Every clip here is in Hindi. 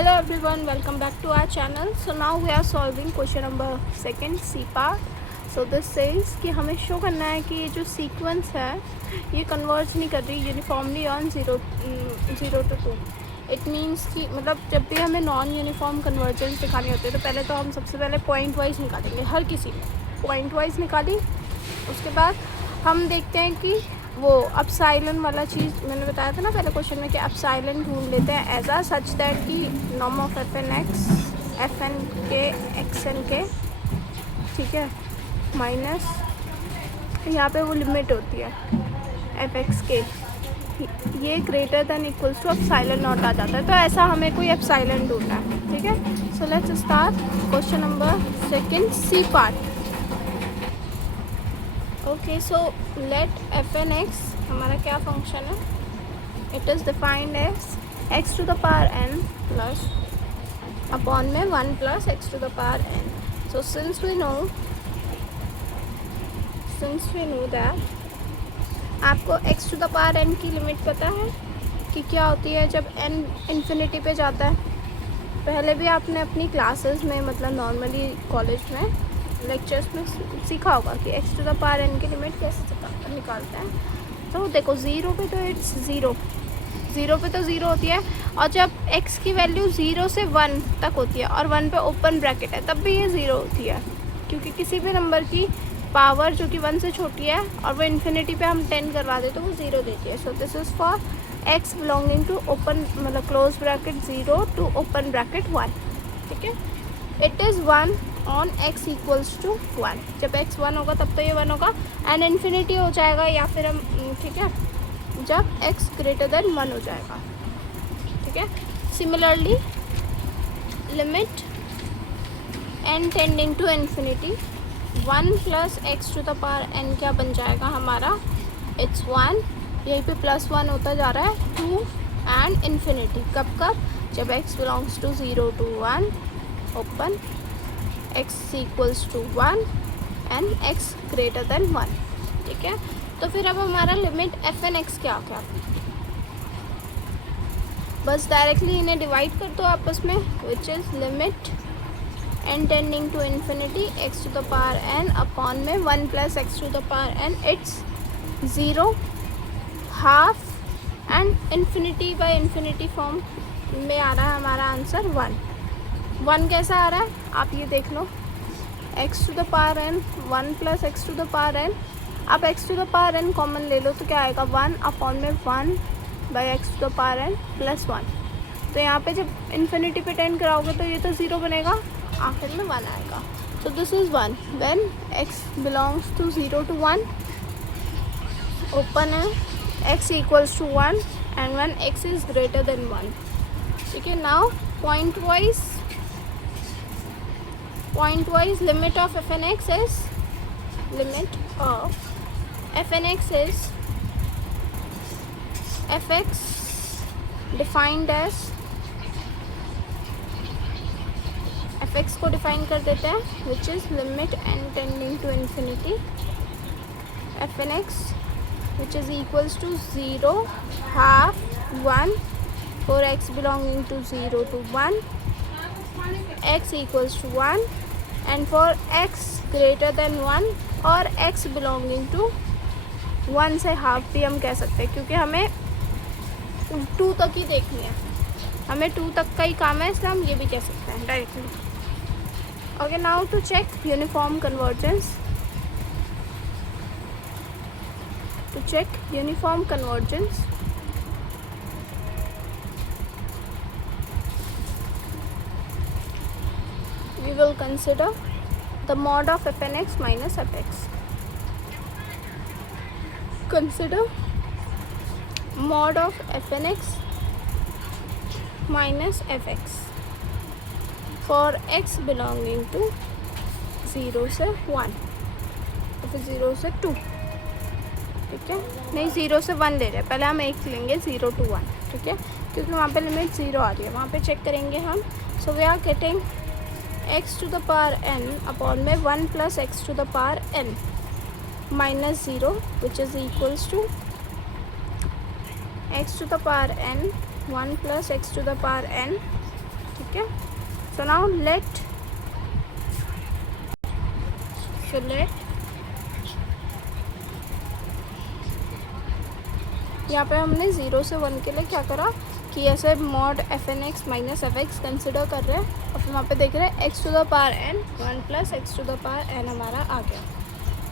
Hello everyone, welcome back to our channel. So now we are solving question number 2 C part. So this says कि हमें शो करना है कि ये जो सीक्वेंस है ये कन्वर्ज नहीं कर रही uniformly on 0 to 2. It means कि मतलब जब भी हमें नॉन यूनिफॉर्म कन्वर्जेंस दिखानी होती है तो पहले तो हम सबसे पहले पॉइंट वाइज निकालेंगे. हर किसी में पॉइंट वाइज निकाली. उसके बाद हम देखते हैं कि वो अपसाइलन वाला चीज़ मैंने बताया था ना पहले क्वेश्चन में कि अपसाइलन ढूंढ लेते हैं एज आ सच दैट कि नॉर्म ऑफ एफ एन के एक्स एन के, ठीक है, माइनस यहाँ पे वो लिमिट होती है एफ एक्स के, ये greater than equals to epsilon naught आ जाता है. तो ऐसा हमें कोई अपसाइलन ढूंढना है. ठीक है, so let's start question number 2 C part. Okay, so let F N X हमारा क्या फंक्शन है. It is defined as X to the power N plus upon में 1 plus x to the power N. So since we know that आपको X to the power N की लिमिट पता है कि क्या होती है जब एन इन्फिनिटी पे जाता है. पहले भी आपने अपनी क्लासेस में मतलब नॉर्मली कॉलेज में लेक्चर्स में सीखा होगा कि x to the power N की लिमिट कैसे निकालते हैं. तो देखो ज़ीरो पे तो इट्स ज़ीरो पे तो ज़ीरो होती है, और जब एक्स की वैल्यू 0 से 1 तक होती है और 1 पे ओपन ब्रैकेट है तब भी ये ज़ीरो होती है, क्योंकि किसी भी नंबर की पावर जो कि 1 से छोटी है और वो इन्फिनिटी पे हम 10 करवा दें तो वो ज़ीरो देती है. So this is for X belonging to open मतलब close bracket 0 to open bracket 1. ठीक है, it is 1 on x equals to 1. जब x 1 होगा तब तो ये 1 होगा एंड इन्फिनिटी हो जाएगा, या फिर हम ठीक है जब x ग्रेटर देन 1 हो जाएगा. ठीक है, similarly limit n tending to infinity 1 plus x to the power n क्या बन जाएगा हमारा, इट्स 1. यहीं पे +1 होता जा रहा है 2 एंड इन्फिनिटी. कब जब x belongs to 0 to 1 open x equals to 1 and x greater than 1. ठीक है, तो फिर अब हमारा लिमिट एफ एन एक्स क्या क्या, बस डायरेक्टली इन्हें डिवाइड कर दो आपस में, which is limit n tending to infinity x to the power n upon में 1 plus x to the power n. It's 0, half and infinity by infinity form में आ रहा है हमारा आंसर 1. 1 कैसा आ रहा है आप ये देख लो, x to the power n 1 plus x to the power n. आप x to the power n common ले लो तो क्या आएगा 1 अपॉन में 1 by x to the power n plus 1. तो यहाँ पे जब इन्फिनिटी पे 10 कराओगे तो ये तो 0 बनेगा, आखिर में 1 आएगा. So this is 1 when x belongs to 0 to 1 open है x equals to 1 and when x is greater than 1. ठीक है, now point wise limit of fnx is fx defined as fx को डिफाइन कर देते हैं which is limit n tending to infinity fnx which is equals to 0, half, 1 for x belonging to 0 to 1 x equals to 1 and for x greater than 1 और x belonging to 1 से हाफ भी हम कह सकते हैं, क्योंकि हमें 2 तक ही देखनी है, हमें 2 तक का ही काम है, इसलिए हम ये भी कह सकते हैं directly. Okay, now to check uniform convergence. we will consider the mod of fnx minus fx. Consider mod of fnx minus fx for x belonging to 0 से 1 तो फिर 0 से 2. ठीक है, नहीं 0 से 1 ले रहे हैं, पहले हम एक लेंगे 0 to 1. ठीक है, क्योंकि वहाँ पे लिमिट 0 आ रही है, वहाँ पे चेक करेंगे हम. So we are getting x to the power n upon में 1 plus x to the power n minus 0 which is equals to x to the power n 1 plus x to the power n ठीक है। सो नाउ लेट यहाँ पे हमने 0 से 1 के लिए क्या करा कि ऐसे mod fn(x) minus fx consider कर रहे हैं और फिर वहाँ पे देख रहे हैं x to the power n 1 plus x to the power n हमारा आ गया,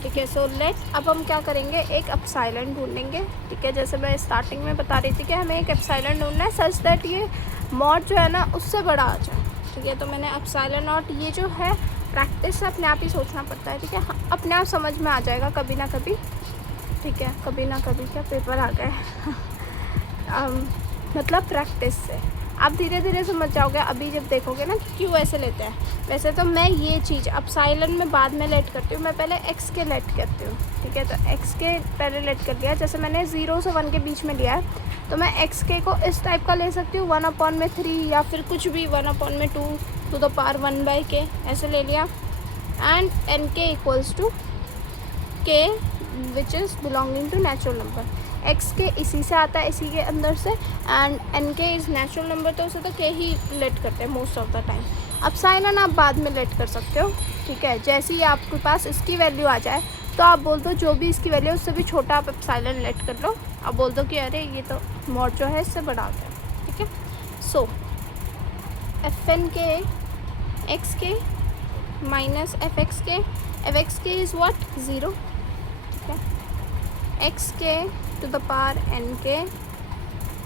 ठीक है। सो लेट अब हम क्या करेंगे, एक एप्सिलॉन ढूंढेंगे, ठीक है। जैसे मैं स्टार्टिंग में बता रही थी कि हमें एक एप्सिलॉन ढूंढना है सच दैट ये मॉड जो है ना उससे बड़ा आ जाए, ठीक है। तो मैंने एप्सिलॉन नॉट, ये जो है प्रैक्टिस से अपने आप ही सोचना पड़ता है, ठीक है। अपने आप समझ में आ जाएगा कभी ना कभी, ठीक है। कभी ना कभी क्या पेपर आ गए मतलब प्रैक्टिस से आप धीरे धीरे समझ जाओगे। अभी जब देखोगे ना कि क्यों ऐसे लेते हैं। वैसे तो मैं ये चीज़ एप्सिलॉन में बाद में लेट करती हूँ, मैं पहले एक्स के लेट करती हूँ, ठीक है। तो एक्स के पहले लेट कर लिया, जैसे मैंने 0 से 1 के बीच में लिया है तो मैं एक्स के को इस टाइप का ले सकती हूँ 1/3 या फिर कुछ भी 1/2 टू द पावर 1/k ऐसे ले लिया। And n k equals to k which is belonging to natural number. एक्स के इसी से आता है, इसी के अंदर से, and n k is natural number तो उसे तो के ही लेट करते हैं most of the time. Epsilon आप बाद में लेट कर सकते हो, ठीक है। जैसे ही आपके पास इसकी वैल्यू आ जाए तो आप बोल दो जो भी इसकी वैल्यू है उससे भी छोटा आप एप्सिलॉन लेट कर लो। आप बोल दो कि अरे ये तो मॉड जो है इससे बड़ा होता है, ठीक है। सो एफ एन के एक्स के माइनस एफ एक्स के इज़ व्हाट 0, ठीक है। एक्स के टू द पावर एन के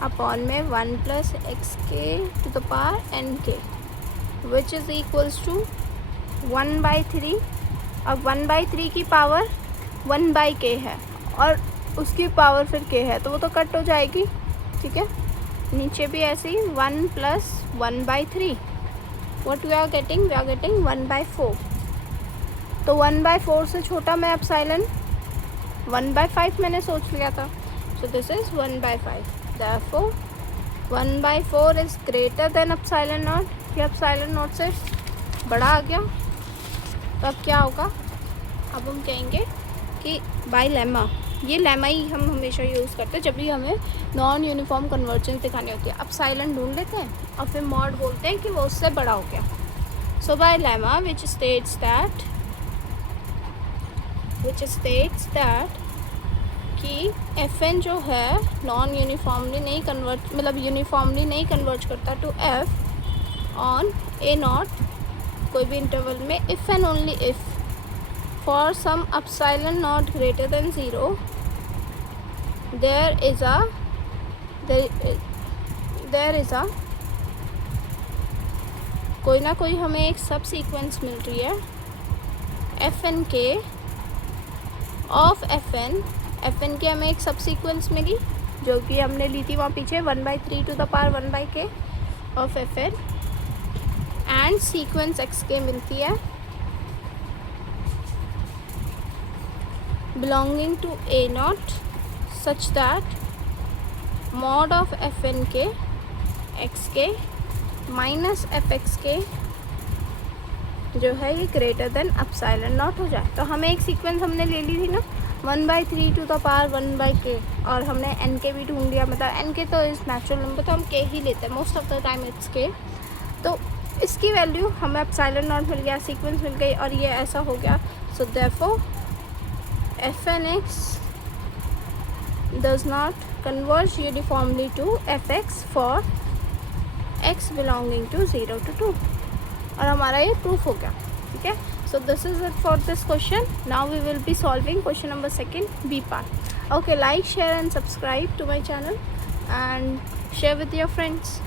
अपॉन में 1 प्लस एक्स के टू द पावर एन के विच इज़ इक्वल्स टू 1/3। अब 1/3 की पावर 1/k है और उसकी पावर फिर k है तो वो तो कट हो जाएगी, ठीक है। नीचे भी ऐसे ही 1 plus 1/3 what we are getting 1/4। तो 1/4 से छोटा मैं एप्सिलॉन 1/5 मैंने सोच लिया था, सो this is 1/5। Therefore 1/4 is greater then epsilon not. ये एप्सिलॉन नॉट से बड़ा आ गया तो अब क्या होगा, अब हम कहेंगे कि बाय लेमा, ये लेमा ही हम हमेशा यूज़ करते हैं जब भी हमें नॉन यूनिफॉर्म कन्वर्जेंस दिखानी होती है। एप्सिलॉन ढूंढ लेते हैं और फिर मॉड बोलते हैं कि वो उससे बड़ा हो गया। So by lemma which states that कि एफ एन जो है नॉन यूनिफॉर्मली नहीं कन्वर्ट, मतलब यूनिफॉर्मली नहीं कन्वर्ट करता to F on A naught कोई भी इंटरवल में, if and only if for some epsilon naught greater than 0 there is a कोई ना कोई हमें एक सब सीक्वेंस मिल रही है एफ एन के ऑफ एफ एन के हमें एक सब सीक्वेंस मिली जो कि हमने ली थी वहाँ पीछे 1/3 to the power 1/k of f n and sequence x के मिलती है belonging to a naught such that mod of fn के x के माइनस एफ एक्स के जो है ये ग्रेटर देन एप्सिलॉन नॉट हो जाए। तो हमें एक सीक्वेंस हमने ले ली थी ना 1/3 टू द पावर 1/k और हमने एन के भी ढूंढ लिया, मतलब एन के तो इस नेचुरल नंबर तो हम के ही लेते हैं most of the time it's के। तो इसकी वैल्यू हमें एप्सिलॉन नॉट मिल गया, सीक्वेंस मिल गई और ये ऐसा हो गया। So therefore fnx does not converge uniformly to fx for x belonging to 0 to 2 और हमारा ये प्रूफ हो गया, ठीक है। So this is it for this question. Now we will be solving question number 2 b part. Okay, like share and subscribe to my channel and share with your friends.